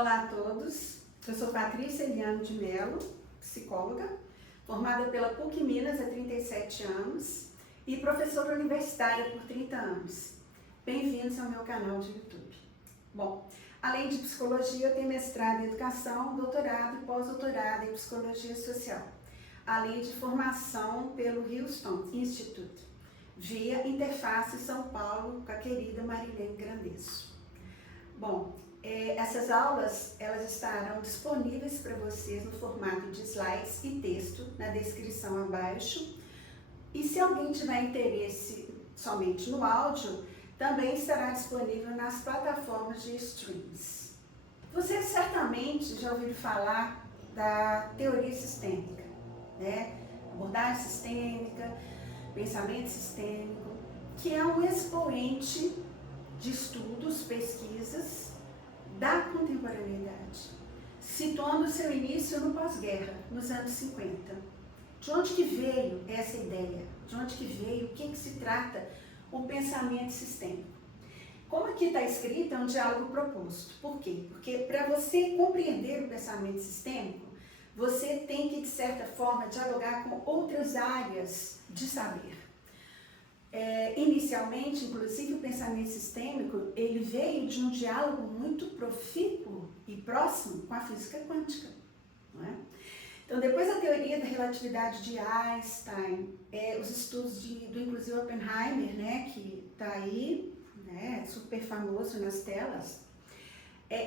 Olá a todos, eu sou Patrícia Eliane de Mello, psicóloga, formada pela PUC Minas há 37 anos e professora universitária por 30 anos. Bem-vindos ao meu canal de YouTube. Bom, além de psicologia, eu tenho mestrado em educação, doutorado e pós-doutorado em psicologia social, além de formação pelo Houston Institute, via Interface São Paulo com a querida Marilene Grandesso. Bom, essas aulas elas estarão disponíveis para vocês no formato de slides e texto na descrição abaixo. E se alguém tiver interesse somente no áudio, também estará disponível nas plataformas de streams. Vocês certamente já ouviram falar da teoria sistêmica, né? Abordagem sistêmica, pensamento sistêmico, que é um expoente de estudos, pesquisas da contemporaneidade, situando seu início no pós-guerra, nos anos 50. De onde que veio essa ideia? De onde que veio? O que se trata o pensamento sistêmico? Como aqui está escrito, é um diálogo proposto. Por quê? Porque para você compreender o pensamento sistêmico, você tem que, de certa forma, dialogar com outras áreas de saber. Inicialmente, inclusive, o pensamento sistêmico, ele veio de um diálogo muito profícuo e próximo com a física quântica, não é? Então, depois da teoria da relatividade de Einstein, os estudos do inclusive Oppenheimer, né, que está aí, né, super famoso nas telas,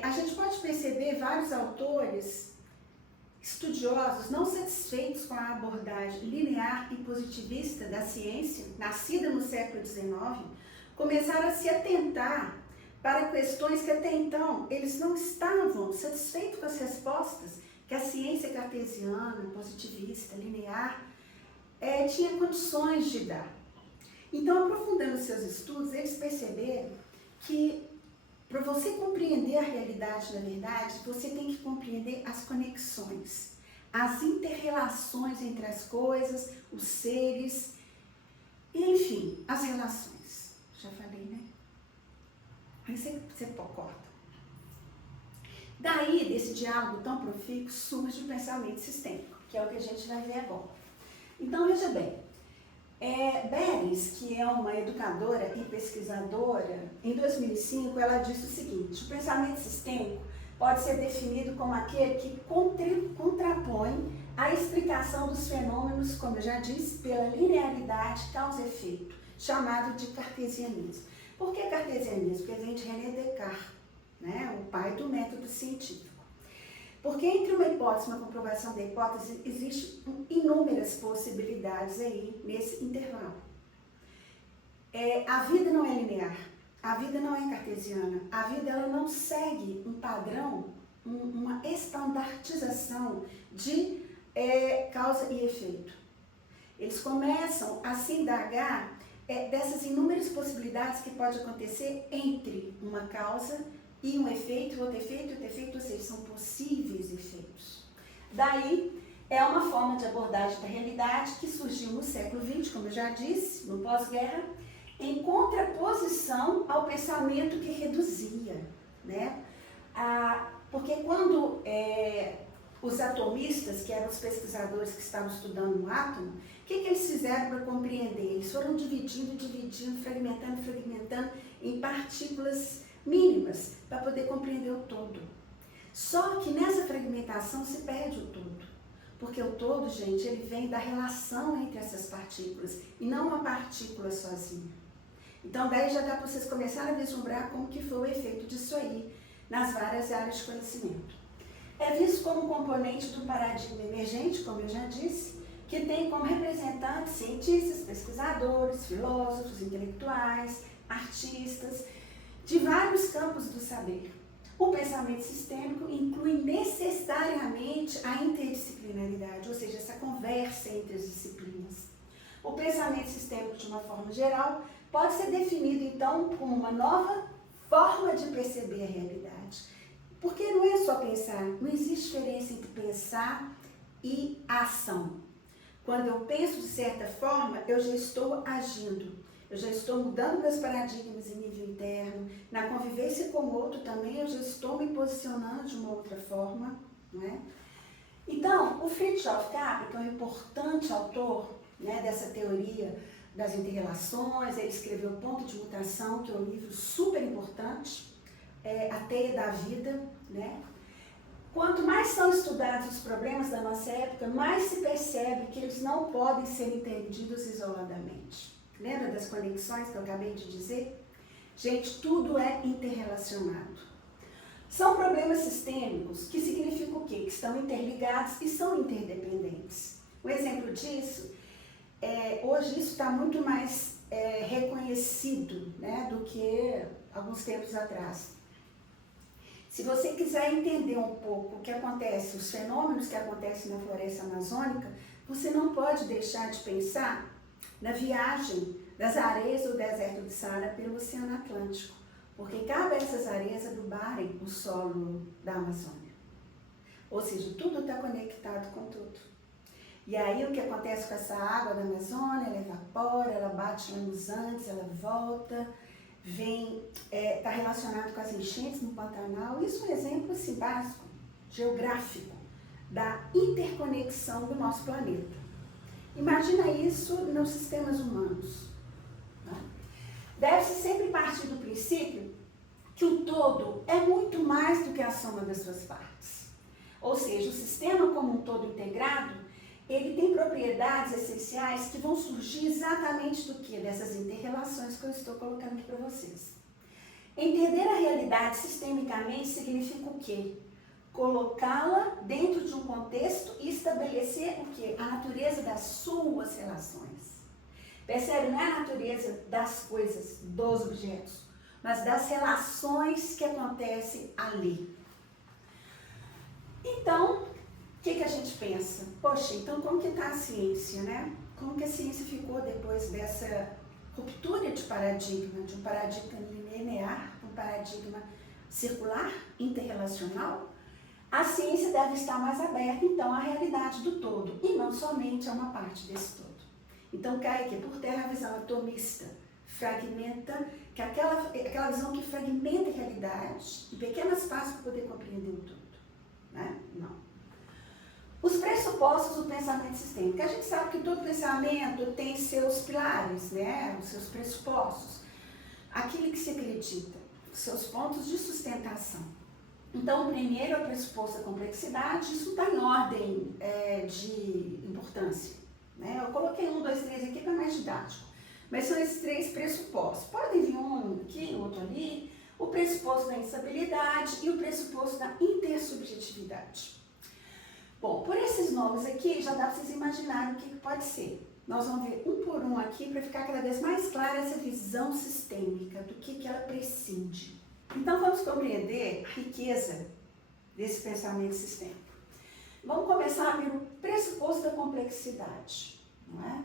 a gente pode perceber vários autores estudiosos não satisfeitos com a abordagem linear e positivista da ciência, nascida no século XIX, começaram a se atentar para questões que até então eles não estavam satisfeitos com as respostas que a ciência cartesiana, positivista, linear, tinha condições de dar. Então, aprofundando seus estudos, eles perceberam que para você compreender a realidade da verdade, você tem que compreender as conexões, as interrelações entre as coisas, os seres, e enfim, as relações. Já falei, né? Aí você corta. Daí, desse diálogo tão profícuo, surge o pensamento sistêmico, que é o que a gente vai ver agora. Então, veja bem. Beres, que é uma educadora e pesquisadora, em 2005 ela disse o seguinte: o pensamento sistêmico pode ser definido como aquele que contrapõe a explicação dos fenômenos, como eu já disse, pela linearidade causa-efeito, chamado de cartesianismo. Por que cartesianismo? Porque vem de René Descartes, né, o pai do método científico. Porque entre uma hipótese e uma comprovação da hipótese, existem inúmeras possibilidades aí nesse intervalo. A vida não é linear, a vida não é cartesiana, a vida ela não segue um padrão, uma estandartização de causa e efeito. Eles começam a se indagar dessas inúmeras possibilidades que pode acontecer entre uma causa e um efeito, outro efeito, ou seja, são possíveis efeitos. Daí, é uma forma de abordagem da realidade que surgiu no século XX, como eu já disse, no pós-guerra, em contraposição ao pensamento que reduzia, né? Porque quando os atomistas, que eram os pesquisadores que estavam estudando o átomo, o que eles fizeram para compreender? Eles foram dividindo, fragmentando em partículas mínimas para poder compreender o todo. Só que nessa fragmentação se perde o todo. Porque o todo, gente, ele vem da relação entre essas partículas e não uma partícula sozinha. Então, daí já dá para vocês começarem a vislumbrar como que foi o efeito disso aí nas várias áreas de conhecimento. É visto como um componente do paradigma emergente, como eu já disse, que tem como representantes cientistas, pesquisadores, filósofos, intelectuais, artistas, de vários campos do saber. O pensamento sistêmico inclui necessariamente a interdisciplinaridade, ou seja, essa conversa entre as disciplinas. O pensamento sistêmico, de uma forma geral, pode ser definido, então, como uma nova forma de perceber a realidade. Porque não é só pensar, não existe diferença entre pensar e ação. Quando eu penso de certa forma, eu já estou agindo. eu já estou mudando meus paradigmas em nível interno, na convivência com o outro também eu já estou me posicionando de uma outra forma, não é? Então, o Fritjof Capra, que é um importante autor, né, dessa teoria das interrelações, ele escreveu Ponto de Mutação, que é um livro super importante, A Teia da Vida, né? Quanto mais são estudados os problemas da nossa época, mais se percebe que eles não podem ser entendidos isoladamente. Lembra das conexões que eu acabei de dizer? Gente, tudo é interrelacionado. São problemas sistêmicos, que significa o quê? Que estão interligados e são interdependentes. Um exemplo disso, hoje isso está muito mais reconhecido, né, do que alguns tempos atrás. Se você quiser entender um pouco o que acontece, os fenômenos que acontecem na floresta amazônica, você não pode deixar de pensar na viagem das areias do deserto de Saara pelo Oceano Atlântico, porque cabe a essas areias adubarem o solo da Amazônia. Ou seja, tudo está conectado com tudo. E aí o que acontece com essa água da Amazônia, ela evapora, ela bate lá nos Andes, ela volta, está relacionado com as enchentes no Pantanal. Isso é um exemplo assim, básico, geográfico, da interconexão do nosso planeta. Imagina isso nos sistemas humanos. Né? Deve-se sempre partir do princípio que o todo é muito mais do que a soma das suas partes. Ou seja, o sistema como um todo integrado, ele tem propriedades essenciais que vão surgir exatamente do que? Dessas interrelações que eu estou colocando aqui para vocês. Entender a realidade sistemicamente significa o quê? Colocá-la dentro de um contexto e estabelecer o quê? A natureza das suas relações. Percebe? Não é a natureza das coisas, dos objetos, mas das relações que acontecem ali. Então, o que a gente pensa? Poxa, então como que está a ciência, né? Como que a ciência ficou depois dessa ruptura de um paradigma linear, um paradigma circular, interrelacional? A ciência deve estar mais aberta, então, à realidade do todo, e não somente a uma parte desse todo. Então, cai aqui por terra a visão atomista, fragmenta, que aquela visão que fragmenta a realidade em pequenas partes para poder compreender o todo. Né? Não. Os pressupostos do pensamento sistêmico. A gente sabe que todo pensamento tem seus pilares, né? Os seus pressupostos. Aquilo que se acredita, os seus pontos de sustentação. Então, o primeiro é o pressuposto da complexidade, isso está em ordem de importância. Né? Eu coloquei 1, 2, 3 aqui para mais didático. Mas são esses 3 pressupostos. Podem vir um aqui, outro ali. O pressuposto da instabilidade e o pressuposto da intersubjetividade. Bom, por esses nomes aqui, já dá para vocês imaginarem o que pode ser. Nós vamos ver um por um aqui para ficar cada vez mais clara essa visão sistêmica, do que ela prescinde. Então, vamos compreender a riqueza desse pensamento sistêmico. Vamos começar pelo pressuposto da complexidade, não é?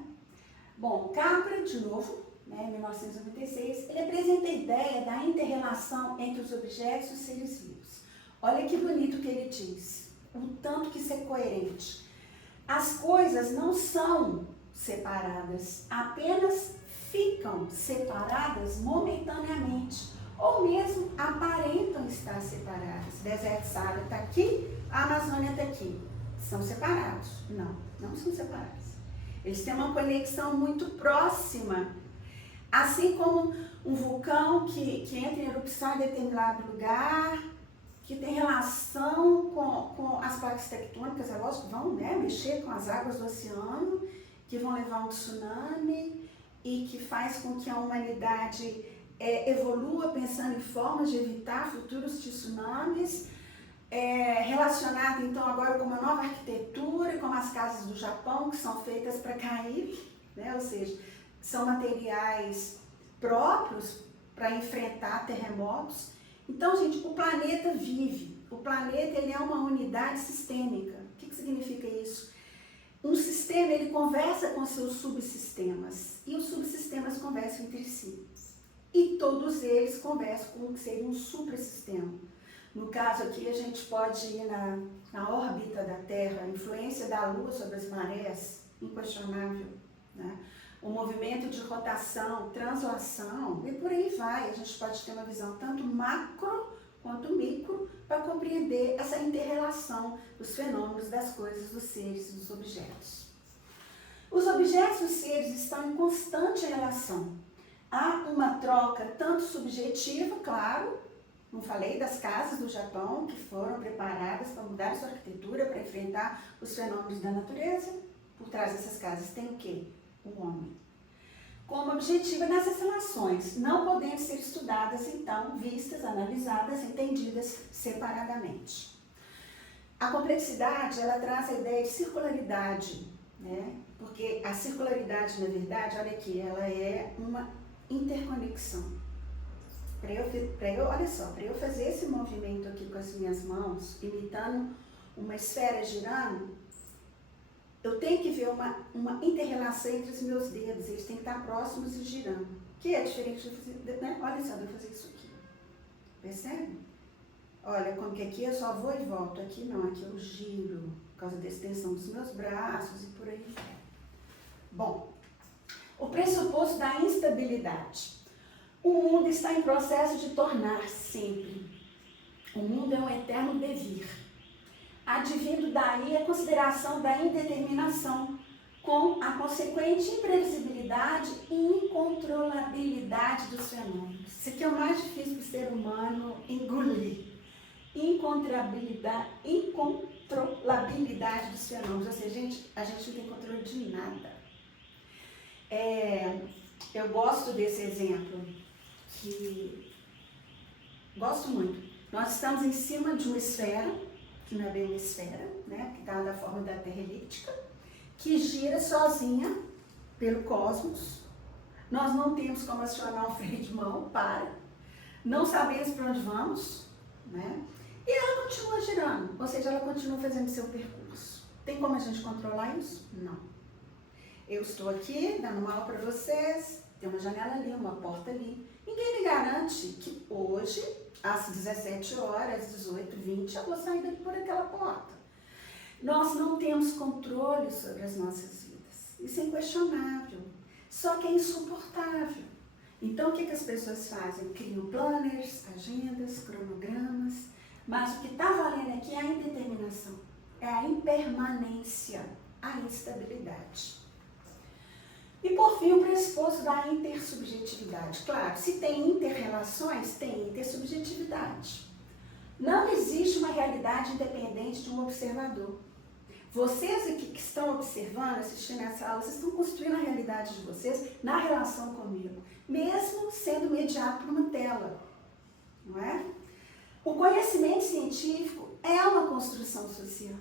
Bom, Capra, de novo, né, em 1996, ele apresenta a ideia da inter-relação entre os objetos e os seres vivos. Olha que bonito que ele diz. O tanto que isso é coerente. As coisas não são separadas, apenas ficam separadas momentaneamente, ou mesmo aparentam estar separadas. O deserto de Saara está aqui, a Amazônia está aqui. São separados? Não, não são separados. Eles têm uma conexão muito próxima, assim como um vulcão que entra em erupção em determinado lugar, que tem relação com as placas tectônicas, é lógico, que vão, né, mexer com as águas do oceano, que vão levar um tsunami e que faz com que a humanidade evolua pensando em formas de evitar futuros tsunamis, relacionado então agora com uma nova arquitetura, como as casas do Japão, que são feitas para cair, né, ou seja, são materiais próprios para enfrentar terremotos. Então, gente, o planeta vive. O planeta ele é uma unidade sistêmica. O que significa isso? Um sistema ele conversa com seus subsistemas e os subsistemas conversam entre si. E todos eles conversam com o que seria um suprassistema. No caso aqui, a gente pode ir na órbita da Terra, a influência da Lua sobre as marés, inquestionável, né? o movimento de rotação, translação, e por aí vai. A gente pode ter uma visão tanto macro quanto micro para compreender essa inter-relação dos fenômenos, das coisas, dos seres e dos objetos. Os objetos e os seres estão em constante relação. Há uma troca tanto subjetiva, claro, não falei das casas do Japão que foram preparadas para mudar sua arquitetura, para enfrentar os fenômenos da natureza. Por trás dessas casas tem o quê? O homem. Como objetiva nessas relações, não podendo ser estudadas, então, vistas, analisadas, entendidas separadamente. A complexidade, ela traz a ideia de circularidade, né? Porque a circularidade, na verdade, olha aqui, ela é uma interconexão. Olha só, para eu fazer esse movimento aqui com as minhas mãos, imitando uma esfera girando, eu tenho que ver uma inter-relação entre os meus dedos, eles têm que estar próximos e girando. Que é diferente de fazer, né? Olha só, de eu fazer isso aqui. Percebe? Olha, como que aqui eu só vou e volto, aqui não, aqui eu giro, por causa da extensão dos meus braços e por aí vai. Bom, o pressuposto da instabilidade. O mundo está em processo de tornar-se sempre. O mundo é um eterno devir. Advindo daí a consideração da indeterminação, com a consequente imprevisibilidade e incontrolabilidade dos fenômenos. Isso aqui é o mais difícil para o ser humano engolir. Incontrolabilidade dos fenômenos. Ou seja, a gente não tem controle de nada. Eu gosto desse exemplo, que gosto muito. Nós estamos em cima de uma esfera, que não é bem uma esfera, né, que está da forma da Terra elíptica, que gira sozinha pelo cosmos. Nós não temos como acionar um freio de mão, não sabemos para onde vamos, né? E ela continua girando, ou seja, ela continua fazendo seu percurso. Tem como a gente controlar isso? Não. Eu estou aqui dando uma aula para vocês, tem uma janela ali, uma porta ali. Ninguém me garante que hoje, às 17 horas, 18h20, eu vou sair daqui por aquela porta. Nós não temos controle sobre as nossas vidas. Isso é inquestionável. Só que é insuportável. Então, o que as pessoas fazem? Criam planners, agendas, cronogramas. Mas o que está valendo aqui é a indeterminação. É a impermanência, a instabilidade. E, por fim, o pressuposto da intersubjetividade. Claro, se tem inter-relações, tem intersubjetividade. Não existe uma realidade independente de um observador. Vocês aqui que estão observando, assistindo essa aula, vocês estão construindo a realidade de vocês na relação comigo, mesmo sendo mediado por uma tela, não é? O conhecimento científico é uma construção social.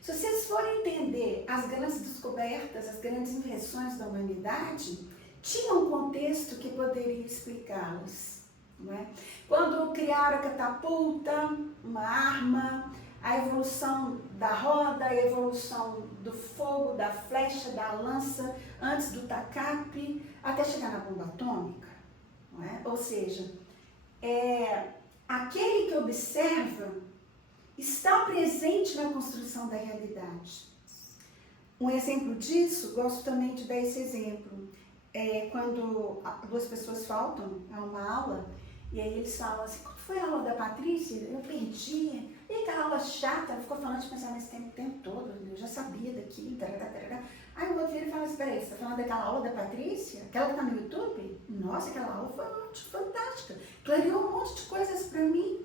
Se vocês forem entender as grandes descobertas, as grandes invenções da humanidade, tinha um contexto que poderia explicá-las, não é? Quando criaram a catapulta, uma arma, a evolução da roda, a evolução do fogo, da flecha, da lança, antes do tacape, até chegar na bomba atômica, não é? Ou seja, aquele que observa está presente na construção da realidade. Um exemplo disso, gosto também de dar esse exemplo, quando duas pessoas faltam a uma aula, e aí eles falam assim, qual foi a aula da Patrícia? Eu perdi. E aquela aula chata, ela ficou falando de pensamento o tempo todo, eu já sabia daquilo, Aí o outro vira e fala assim, peraí, você está falando daquela aula da Patrícia? Aquela que está no YouTube? Nossa, aquela aula foi fantástica, clareou um monte de coisas para mim.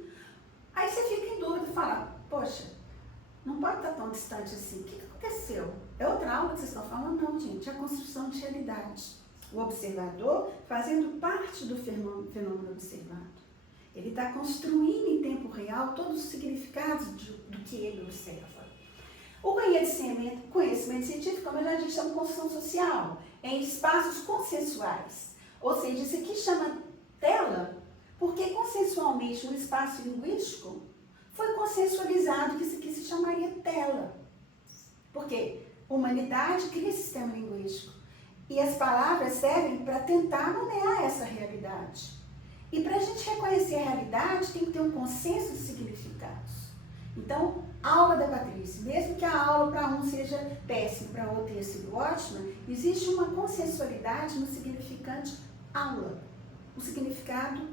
Aí você fica em dúvida e fala, poxa, não pode estar tão distante assim, o que aconteceu? É outra aula que vocês estão falando? Não, gente, é a construção de realidade. O observador fazendo parte do fenômeno observado. Ele está construindo em tempo real todos os significados do que ele observa. O conhecimento científico, como eu já disse, é uma construção social, em espaços consensuais. Ou seja, isso aqui chama tela, porque consensualmente no espaço linguístico foi consensualizado que isso aqui se chamaria tela. Porque humanidade cria sistema linguístico. E as palavras servem para tentar nomear essa realidade. E para a gente reconhecer a realidade, tem que ter um consenso de significados. Então, aula da Patrícia, mesmo que a aula para um seja péssima, para outro tenha sido ótima, existe uma consensualidade no significante aula, o significado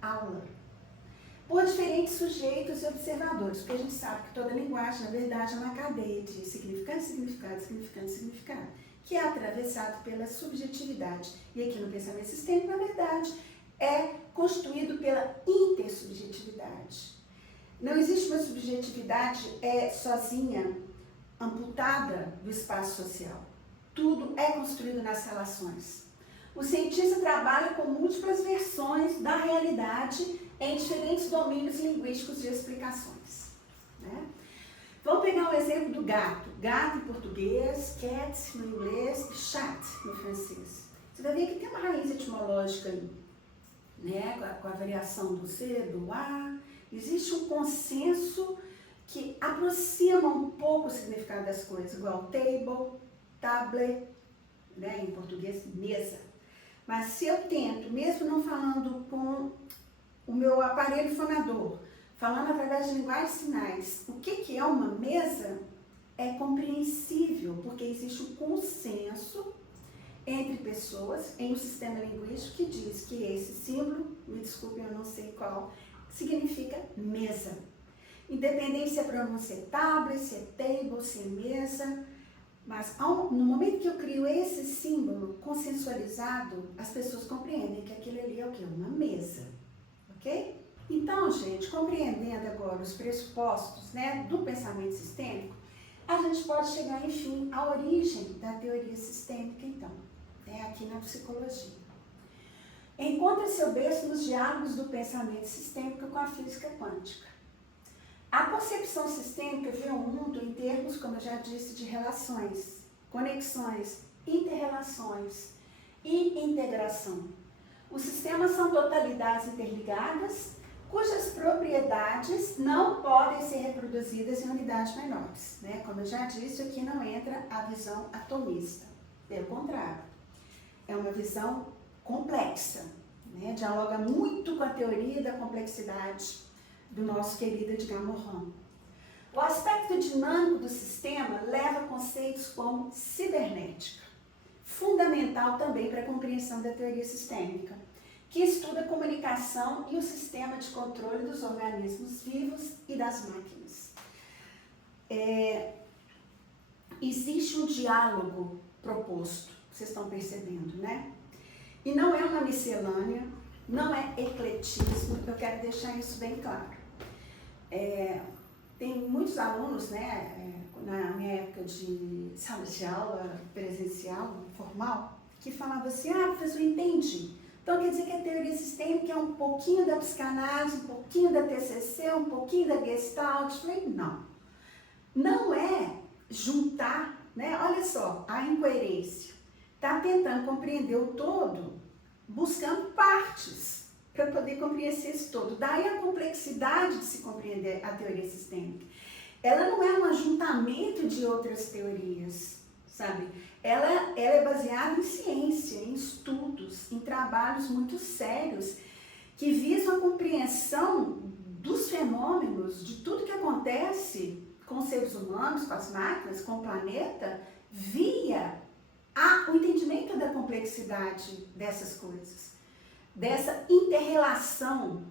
aula, por diferentes sujeitos e observadores, porque a gente sabe que toda linguagem, na verdade, é uma cadeia de significante, significado, significante, significado, que é atravessado pela subjetividade. E aqui no pensamento sistêmico, na verdade, é constituído pela intersubjetividade. Não existe uma subjetividade sozinha, amputada do espaço social. Tudo é construído nas relações. O cientista trabalha com múltiplas versões da realidade em diferentes domínios linguísticos de explicações, né? Vamos pegar o exemplo do gato. Gato em português, cat no inglês, chat no francês. Você vai ver que tem uma raiz etimológica aí, né? Com a variação do C, do A. Existe um consenso que aproxima um pouco o significado das coisas, igual table, tablet, né? Em português, mesa. Mas se eu tento, mesmo não falando com o meu aparelho fonador, falando através de linguagem de sinais, o que é uma mesa, é compreensível, porque existe um consenso entre pessoas em um sistema linguístico que diz que esse símbolo, me desculpem, eu não sei qual, significa mesa. Independente se a pronúncia é tablet, se é table, se é mesa, mas no momento que eu crio esse símbolo consensualizado, as pessoas compreendem que aquilo ali é o quê? Uma mesa, ok? Então, gente, compreendendo agora os pressupostos, né, do pensamento sistêmico, a gente pode chegar, enfim, à origem da teoria sistêmica, então, aqui na psicologia. Encontra seu berço nos diálogos do pensamento sistêmico com a física quântica. A concepção sistêmica vê o mundo em termos, como eu já disse, de relações, conexões, interrelações e integração. Os sistemas são totalidades interligadas, cujas propriedades não podem ser reproduzidas em unidades menores, né? Como eu já disse, aqui não entra a visão atomista. Pelo contrário, é uma visão complexa, né? Dialoga muito com a teoria da complexidade do nosso querido Edgar Morin. O aspecto dinâmico do sistema leva a conceitos como cibernética, fundamental também para a compreensão da teoria sistêmica, que estuda a comunicação e o sistema de controle dos organismos vivos e das máquinas. Existe um diálogo proposto, vocês estão percebendo, né? E não é uma miscelânea, não é ecletismo, eu quero deixar isso bem claro. Tem muitos alunos, né, na minha época de sala de aula presencial, formal, que falavam assim, professor, entendi. Então quer dizer que a teoria sistêmica é um pouquinho da psicanálise, um pouquinho da TCC, um pouquinho da Gestalt. Eu falei, não. Não é juntar, né, olha só, a incoerência. Está tentando compreender o todo, buscando partes, para poder compreender esse todo. Daí a complexidade de se compreender a teoria sistêmica. Ela não é um ajuntamento de outras teorias, sabe? Ela é baseada em ciência, em estudos, em trabalhos muito sérios, que visam a compreensão dos fenômenos, de tudo que acontece com os seres humanos, com as máquinas, com o planeta, via o entendimento da complexidade dessas coisas. Dessa inter-relação.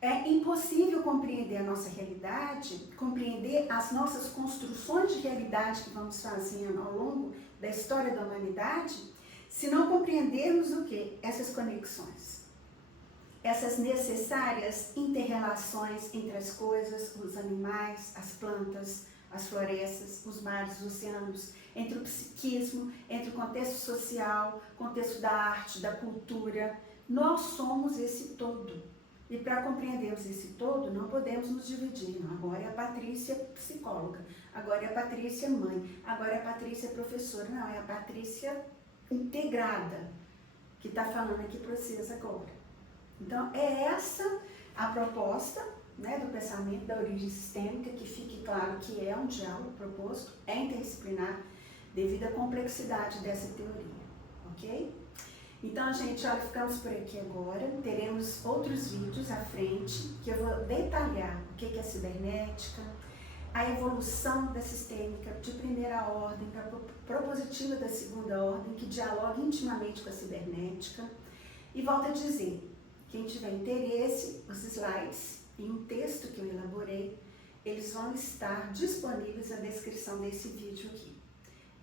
É impossível compreender a nossa realidade, compreender as nossas construções de realidade que vamos fazendo ao longo da história da humanidade, se não compreendermos o quê? Essas conexões. Essas necessárias inter-relações entre as coisas, os animais, as plantas, as florestas, os mares, os oceanos, entre o psiquismo, entre o contexto social, contexto da arte, da cultura. Nós somos esse todo. E para compreendermos esse todo, não podemos nos dividir. Não. Agora é a Patrícia psicóloga, agora é a Patrícia mãe, agora é a Patrícia professora. Não, é a Patrícia integrada que está falando aqui para vocês agora. Então, é essa a proposta, né, do pensamento da origem sistêmica, que fique claro que é um diálogo proposto, é interdisciplinar, devido à complexidade dessa teoria, ok? Então, gente, olha, ficamos por aqui agora. Teremos outros vídeos à frente que eu vou detalhar o que é cibernética, a evolução da sistêmica de primeira ordem para a propositiva da segunda ordem, que dialoga intimamente com a cibernética. E volto a dizer, quem tiver interesse, os slides e um texto que eu elaborei, eles vão estar disponíveis na descrição desse vídeo aqui.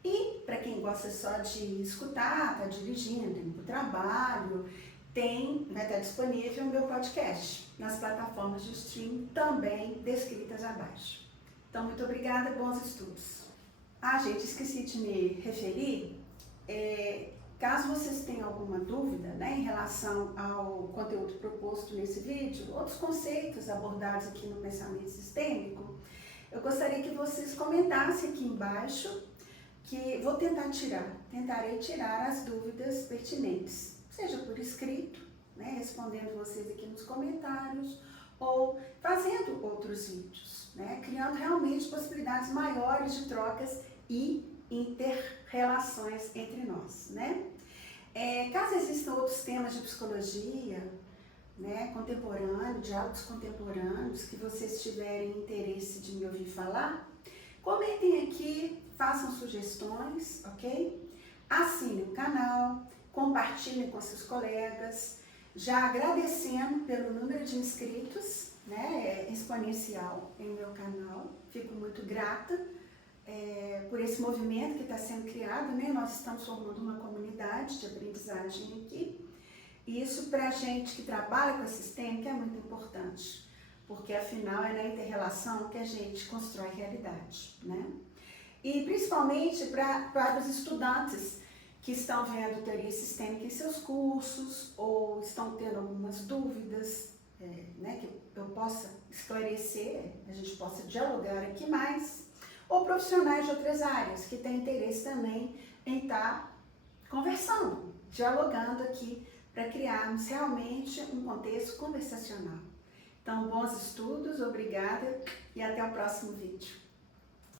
E para quem gosta só de escutar, está dirigindo, indo para o trabalho, vai estar disponível o meu podcast nas plataformas de streaming também descritas abaixo. Então, muito obrigada, bons estudos. Gente, esqueci de me referir. Caso vocês tenham alguma dúvida, né, em relação ao conteúdo proposto nesse vídeo, outros conceitos abordados aqui no pensamento sistêmico, eu gostaria que vocês comentassem aqui embaixo, que vou tentarei tirar as dúvidas pertinentes, seja por escrito, né, respondendo vocês aqui nos comentários, ou fazendo outros vídeos, né, criando realmente possibilidades maiores de trocas e inter-relações entre nós, né? Caso existam outros temas de psicologia, né, contemporâneo, diálogos contemporâneos, que vocês tiverem interesse de me ouvir falar, comentem aqui, façam sugestões, ok? Assinem o canal, compartilhem com seus colegas, já agradecendo pelo número de inscritos, né, exponencial em meu canal, fico muito grata por esse movimento que está sendo criado, né? Nós estamos formando uma comunidade de aprendizagem aqui, e isso para a gente que trabalha com a sistêmica é muito importante, porque afinal é na inter-relação que a gente constrói realidade, né? E principalmente para os estudantes que estão vendo teoria sistêmica em seus cursos, ou estão tendo algumas dúvidas, né, que eu possa esclarecer, a gente possa dialogar aqui mais, ou profissionais de outras áreas que têm interesse também em estar conversando, dialogando aqui, para criarmos realmente um contexto conversacional. Então, bons estudos, obrigada e até o próximo vídeo.